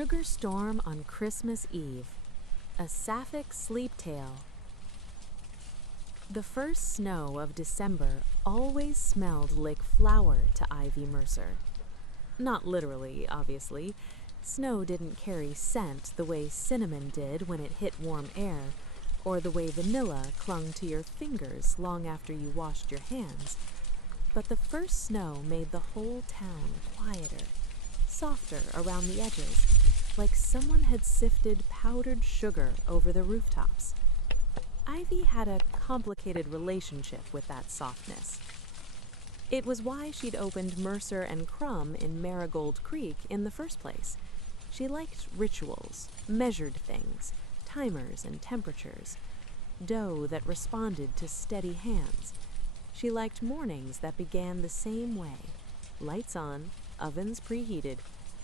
Sugarstorm on Christmas Eve, a Sapphic sleep tale. The first snow of December always smelled like flour to Ivy Mercer. Not literally, obviously. Snow didn't carry scent the way cinnamon did when it hit warm air, or the way vanilla clung to your fingers long after you washed your hands. But the first snow made the whole town quieter, softer around the edges, like someone had sifted powdered sugar over the rooftops. Ivy had a complicated relationship with that softness. It was why she'd opened Mercer and Crumb in Marigold Creek in the first place. She liked rituals, measured things, timers and temperatures, dough that responded to steady hands. She liked mornings that began the same way, lights on, ovens preheated,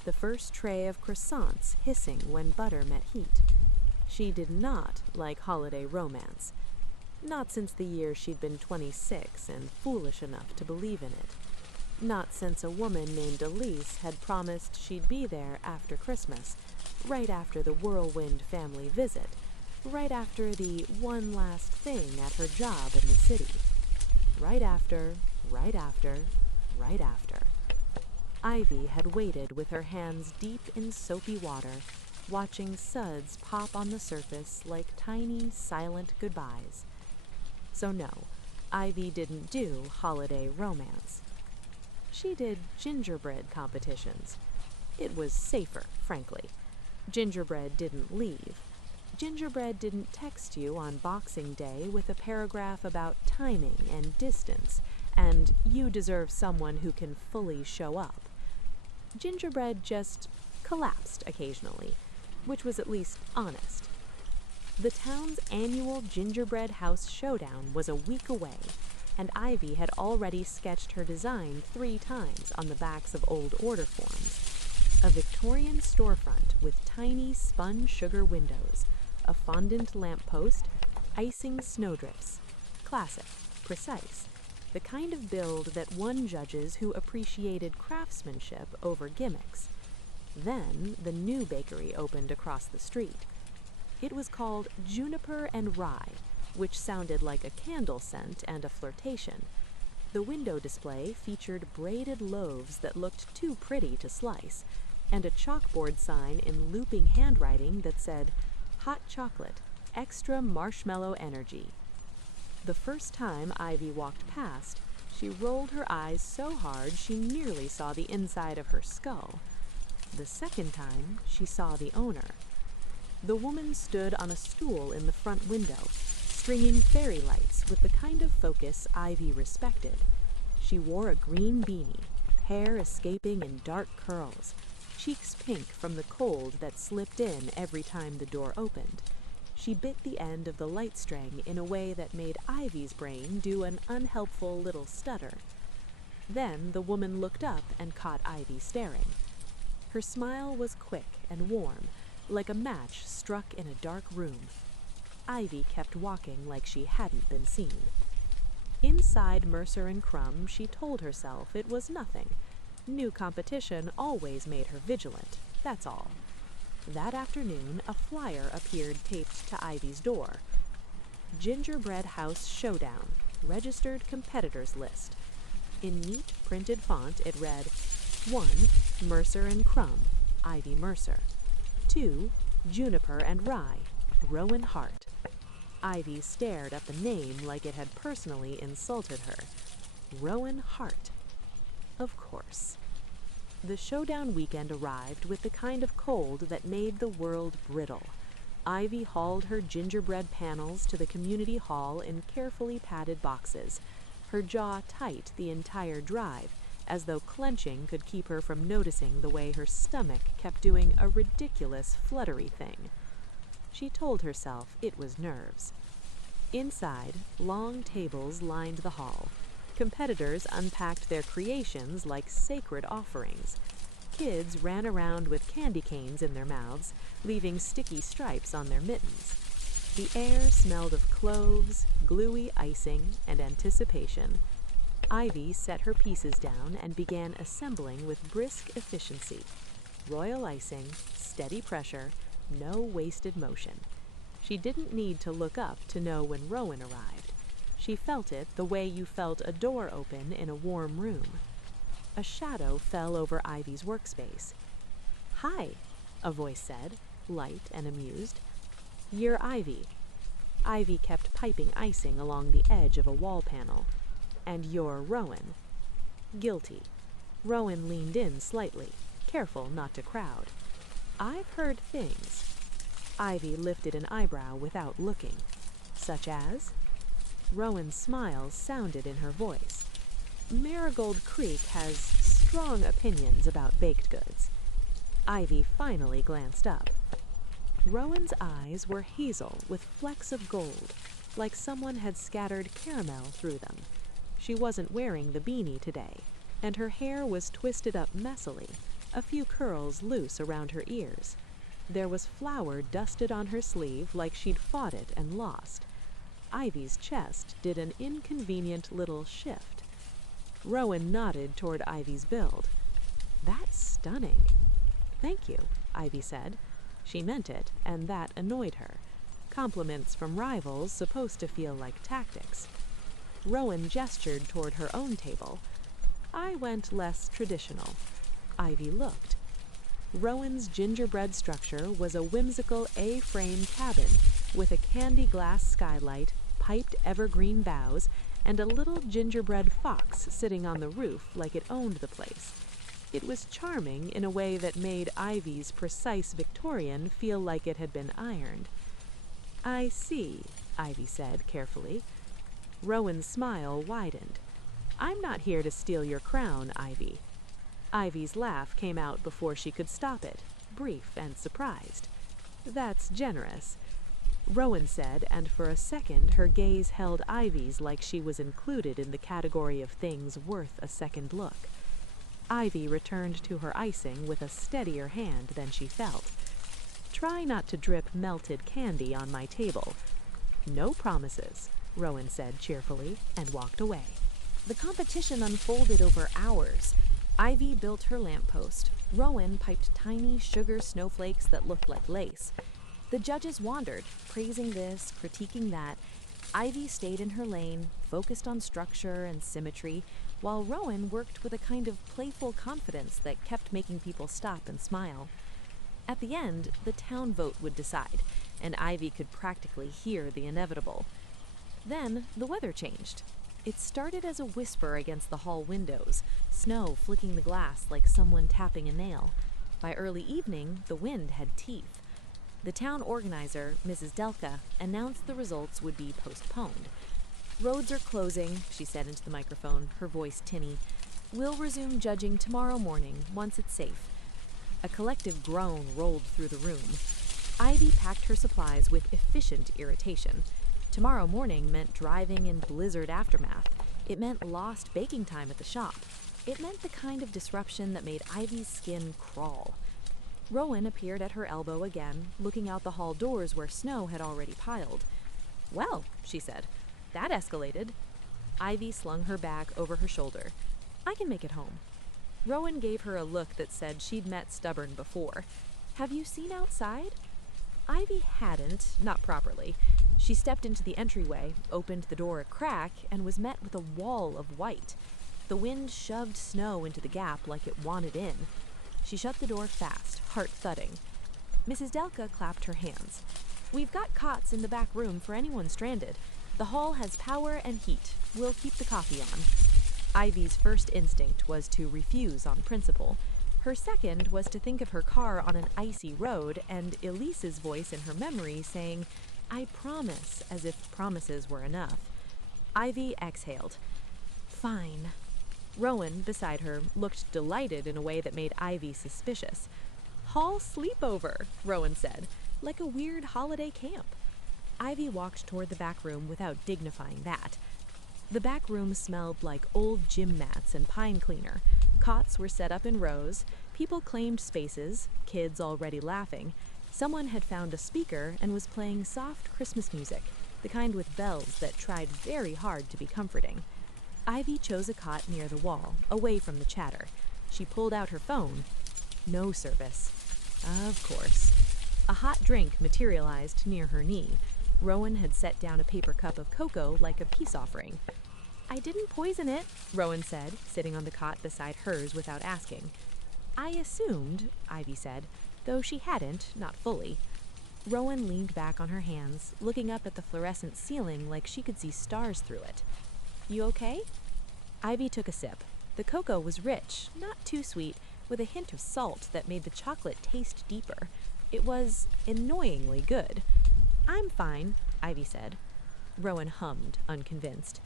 the first tray of croissants hissing when butter met heat. She did not like holiday romance. Not since the year she'd been 26 and foolish enough to believe in it. Not since a woman named Elise had promised she'd be there after Christmas, right after the whirlwind family visit, right after the one last thing at her job in the city. Right after, right after, right after. Ivy had waited with her hands deep in soapy water, watching suds pop on the surface like tiny, silent goodbyes. So no, Ivy didn't do holiday romance. She did gingerbread competitions. It was safer, frankly. Gingerbread didn't leave. Gingerbread didn't text you on Boxing Day with a paragraph about timing and distance, and you deserve someone who can fully show up. Gingerbread just collapsed occasionally, which was at least honest. The town's annual Gingerbread House Showdown was a week away, and Ivy had already sketched her design 3 times on the backs of old order forms. A Victorian storefront with tiny spun sugar windows, a fondant lamppost, icing snowdrifts. Classic, precise, the kind of build that won judges who appreciated craftsmanship over gimmicks. Then the new bakery opened across the street. It was called Juniper and Rye, which sounded like a candle scent and a flirtation. The window display featured braided loaves that looked too pretty to slice, and a chalkboard sign in looping handwriting that said, "Hot chocolate, extra marshmallow energy." The first time Ivy walked past, she rolled her eyes so hard she nearly saw the inside of her skull. The second time, she saw the owner. The woman stood on a stool in the front window, stringing fairy lights with the kind of focus Ivy respected. She wore a green beanie, hair escaping in dark curls, cheeks pink from the cold that slipped in every time the door opened. She bit the end of the light string in a way that made Ivy's brain do an unhelpful little stutter. Then the woman looked up and caught Ivy staring. Her smile was quick and warm, like a match struck in a dark room. Ivy kept walking like she hadn't been seen. Inside Mercer and Crumb, she told herself it was nothing. New competition always made her vigilant, that's all. That afternoon, a flyer appeared taped to Ivy's door. Gingerbread House Showdown, registered competitors list. In neat printed font, it read, 1. Mercer and Crumb, Ivy Mercer. 2. Juniper and Rye, Rowan Hart. Ivy stared at the name like it had personally insulted her. Rowan Hart. Of course. The showdown weekend arrived with the kind of cold that made the world brittle. Ivy hauled her gingerbread panels to the community hall in carefully padded boxes, her jaw tight the entire drive, as though clenching could keep her from noticing the way her stomach kept doing a ridiculous fluttery thing. She told herself it was nerves. Inside, long tables lined the hall. Competitors unpacked their creations like sacred offerings. Kids ran around with candy canes in their mouths, leaving sticky stripes on their mittens. The air smelled of cloves, gluey icing, and anticipation. Ivy set her pieces down and began assembling with brisk efficiency. Royal icing, steady pressure, no wasted motion. She didn't need to look up to know when Rowan arrived. She felt it the way you felt a door open in a warm room. A shadow fell over Ivy's workspace. "Hi," a voice said, light and amused. "You're Ivy." Ivy kept piping icing along the edge of a wall panel. "And you're Rowan." Guilty. Rowan leaned in slightly, careful not to crowd. "I've heard things." Ivy lifted an eyebrow without looking. "Such as?" Rowan's smile sounded in her voice. "Marigold Creek has strong opinions about baked goods." Ivy finally glanced up. Rowan's eyes were hazel with flecks of gold, like someone had scattered caramel through them. She wasn't wearing the beanie today, and her hair was twisted up messily, a few curls loose around her ears. There was flour dusted on her sleeve like she'd fought it and lost. Ivy's chest did an inconvenient little shift. Rowan nodded toward Ivy's build. "That's stunning." "Thank you," Ivy said. She meant it, and that annoyed her. Compliments from rivals supposed to feel like tactics. Rowan gestured toward her own table. "I went less traditional." Ivy looked. Rowan's gingerbread structure was a whimsical A-frame cabin with a candy glass skylight, piped evergreen boughs, and a little gingerbread fox sitting on the roof like it owned the place. It was charming in a way that made Ivy's precise Victorian feel like it had been ironed. "I see," Ivy said carefully. Rowan's smile widened. "I'm not here to steal your crown, Ivy." Ivy's laugh came out before she could stop it, brief and surprised. "That's generous," Rowan said, and for a second her gaze held Ivy's like she was included in the category of things worth a second look. Ivy returned to her icing with a steadier hand than she felt. "Try not to drip melted candy on my table." "No promises," Rowan said cheerfully, and walked away. The competition unfolded over hours. Ivy built her lamppost. Rowan piped tiny sugar snowflakes that looked like lace. The judges wandered, praising this, critiquing that. Ivy stayed in her lane, focused on structure and symmetry, while Rowan worked with a kind of playful confidence that kept making people stop and smile. At the end, the town vote would decide, and Ivy could practically hear the inevitable. Then the weather changed. It started as a whisper against the hall windows, snow flicking the glass like someone tapping a nail. By early evening, the wind had teeth. The town organizer, Mrs. Delka, announced the results would be postponed. "Roads are closing," she said into the microphone, her voice tinny. "We'll resume judging tomorrow morning, once it's safe." A collective groan rolled through the room. Ivy packed her supplies with efficient irritation. Tomorrow morning meant driving in blizzard aftermath. It meant lost baking time at the shop. It meant the kind of disruption that made Ivy's skin crawl. Rowan appeared at her elbow again, looking out the hall doors where snow had already piled. "Well," she said, "that escalated." Ivy slung her bag over her shoulder. "I can make it home." Rowan gave her a look that said she'd met stubborn before. "Have you seen outside?" Ivy hadn't, not properly. She stepped into the entryway, opened the door a crack, and was met with a wall of white. The wind shoved snow into the gap like it wanted in. She shut the door fast, heart thudding. Mrs. Delka clapped her hands. "We've got cots in the back room for anyone stranded. The hall has power and heat. We'll keep the coffee on." Ivy's first instinct was to refuse on principle. Her second was to think of her car on an icy road and Elise's voice in her memory saying, "I promise," as if promises were enough. Ivy exhaled. "Fine." Rowan, beside her, looked delighted in a way that made Ivy suspicious. "Hall sleepover," Rowan said, "like a weird holiday camp." Ivy walked toward the back room without dignifying that. The back room smelled like old gym mats and pine cleaner. Cots were set up in rows, people claimed spaces, kids already laughing. Someone had found a speaker and was playing soft Christmas music, the kind with bells that tried very hard to be comforting. Ivy chose a cot near the wall, away from the chatter. She pulled out her phone. No service. Of course. A hot drink materialized near her knee. Rowan had set down a paper cup of cocoa like a peace offering. I didn't poison it, Rowan said, sitting on the cot beside hers without asking. I assumed, Ivy said, though she hadn't, not fully. Rowan leaned back on her hands, looking up at the fluorescent ceiling like she could see stars through it. You okay? Ivy took a sip. The cocoa was rich, not too sweet, with a hint of salt that made the chocolate taste deeper. It was annoyingly good. I'm fine, Ivy said. Rowan hummed, unconvinced.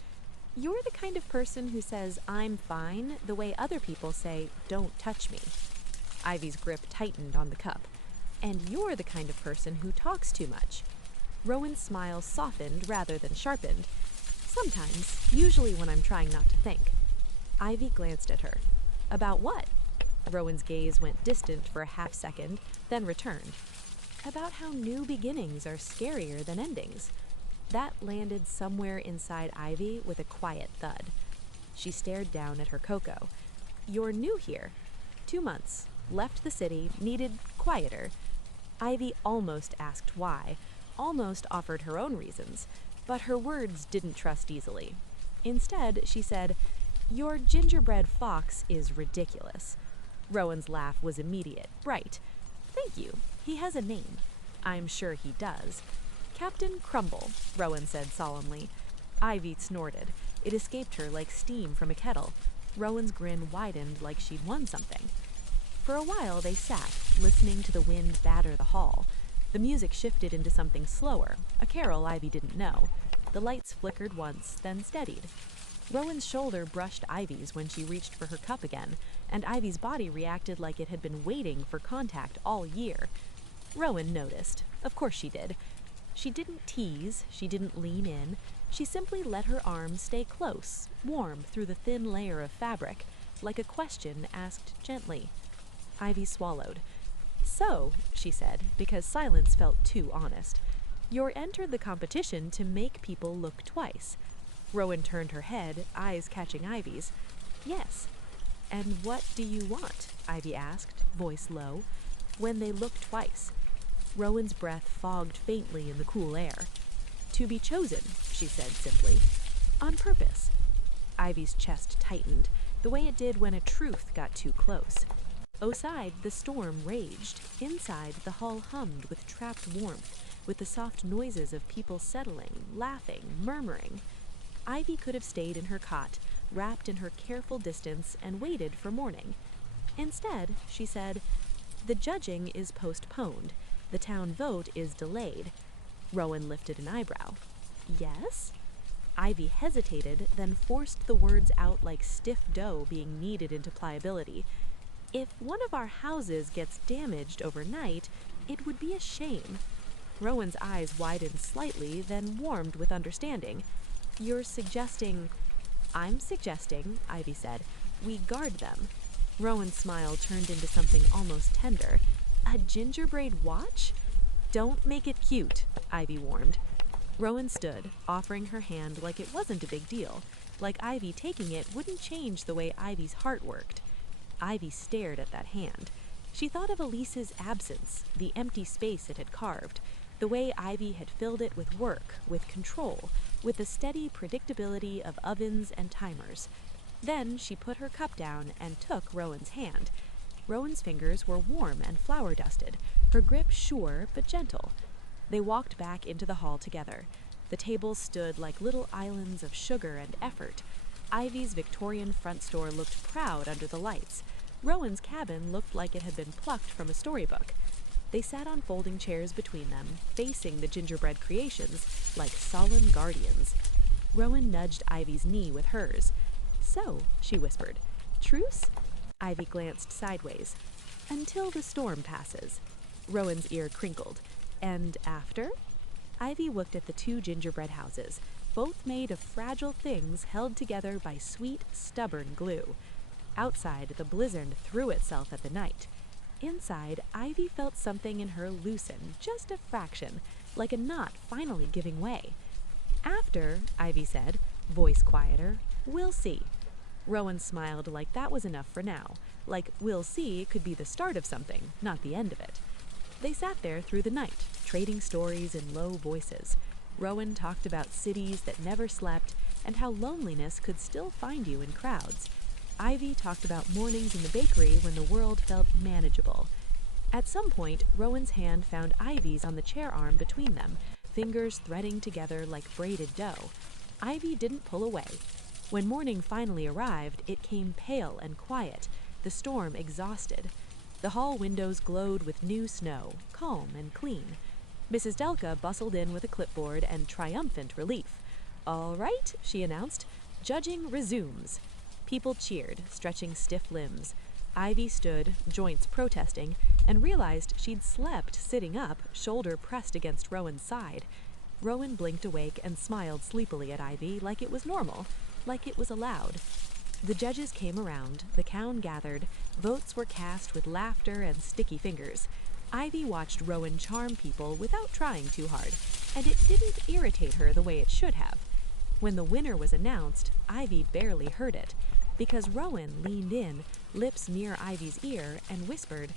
You're the kind of person who says, I'm fine, the way other people say, don't touch me. Ivy's grip tightened on the cup. And you're the kind of person who talks too much. Rowan's smile softened rather than sharpened. Sometimes, usually when I'm trying not to think. Ivy glanced at her. About what? Rowan's gaze went distant for a half second, then returned. About how new beginnings are scarier than endings. That landed somewhere inside Ivy with a quiet thud. She stared down at her cocoa. You're new here. 2 months. Left the city, needed quieter. Ivy almost asked why, almost offered her own reasons, but her words didn't trust easily. Instead, she said, Your gingerbread fox is ridiculous. Rowan's laugh was immediate, bright. Thank you. He has a name. I'm sure he does. Captain Crumble, Rowan said solemnly. Ivy snorted. It escaped her like steam from a kettle. Rowan's grin widened like she'd won something. For a while they sat, listening to the wind batter the hall. The music shifted into something slower, a carol Ivy didn't know. The lights flickered once, then steadied. Rowan's shoulder brushed Ivy's when she reached for her cup again, and Ivy's body reacted like it had been waiting for contact all year. Rowan noticed. Of course she did. She didn't tease, she didn't lean in. She simply let her arms stay close, warm through the thin layer of fabric, like a question asked gently. Ivy swallowed. So, she said, because silence felt too honest, you're entered the competition to make people look twice. Rowan turned her head, eyes catching Ivy's. Yes. And what do you want? Ivy asked, voice low. When they look twice. Rowan's breath fogged faintly in the cool air. To be chosen, she said simply. On purpose. Ivy's chest tightened, the way it did when a truth got too close. Outside, the storm raged. Inside, the hall hummed with trapped warmth, with the soft noises of people settling, laughing, murmuring. Ivy could have stayed in her cot, wrapped in her careful distance, and waited for morning. Instead, she said, The judging is postponed. The town vote is delayed. Rowan lifted an eyebrow. Yes? Ivy hesitated, then forced the words out like stiff dough being kneaded into pliability. If one of our houses gets damaged overnight, it would be a shame. Rowan's eyes widened slightly, then warmed with understanding. You're suggesting... I'm suggesting, Ivy said, we guard them. Rowan's smile turned into something almost tender. A gingerbread watch? Don't make it cute, Ivy warned. Rowan stood, offering her hand like it wasn't a big deal, like Ivy taking it wouldn't change the way Ivy's heart worked. Ivy stared at that hand. She thought of Elise's absence, the empty space it had carved, the way Ivy had filled it with work, with control, with the steady predictability of ovens and timers. Then she put her cup down and took Rowan's hand. Rowan's fingers were warm and flour-dusted, her grip sure but gentle. They walked back into the hall together. The tables stood like little islands of sugar and effort. Ivy's Victorian front store looked proud under the lights. Rowan's cabin looked like it had been plucked from a storybook. They sat on folding chairs between them, facing the gingerbread creations like solemn guardians. Rowan nudged Ivy's knee with hers. So, she whispered, truce? Ivy glanced sideways. Until the storm passes. Rowan's ear crinkled. And after? Ivy looked at the 2 gingerbread houses, both made of fragile things held together by sweet, stubborn glue. Outside, the blizzard threw itself at the night. Inside, Ivy felt something in her loosen, just a fraction, like a knot finally giving way. After, Ivy said, voice quieter, we'll see. Rowan smiled like that was enough for now, like we'll see could be the start of something, not the end of it. They sat there through the night, trading stories in low voices. Rowan talked about cities that never slept and how loneliness could still find you in crowds. Ivy talked about mornings in the bakery when the world felt manageable. At some point, Rowan's hand found Ivy's on the chair arm between them, fingers threading together like braided dough. Ivy didn't pull away. When morning finally arrived, it came pale and quiet, the storm exhausted. The hall windows glowed with new snow, calm and clean. Mrs. Delka bustled in with a clipboard and triumphant relief. "All right," she announced, "judging resumes." People cheered, stretching stiff limbs. Ivy stood, joints protesting, and realized she'd slept sitting up, shoulder pressed against Rowan's side. Rowan blinked awake and smiled sleepily at Ivy like it was normal, like it was allowed. The judges came around, the count gathered, votes were cast with laughter and sticky fingers. Ivy watched Rowan charm people without trying too hard, and it didn't irritate her the way it should have. When the winner was announced, Ivy barely heard it, because Rowan leaned in, lips near Ivy's ear, and whispered,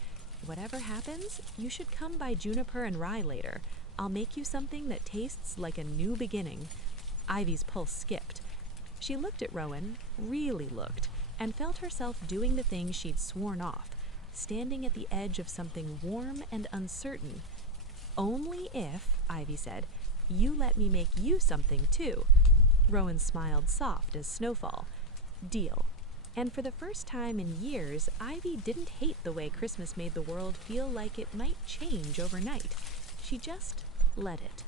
"Whatever happens, you should come by Juniper and Rye later. I'll make you something that tastes like a new beginning." Ivy's pulse skipped. She looked at Rowan, really looked, and felt herself doing the thing she'd sworn off, standing at the edge of something warm and uncertain. "Only if," Ivy said, "you let me make you something too." Rowan smiled soft as snowfall. "Deal." And for the first time in years, Ivy didn't hate the way Christmas made the world feel like it might change overnight. She just let it.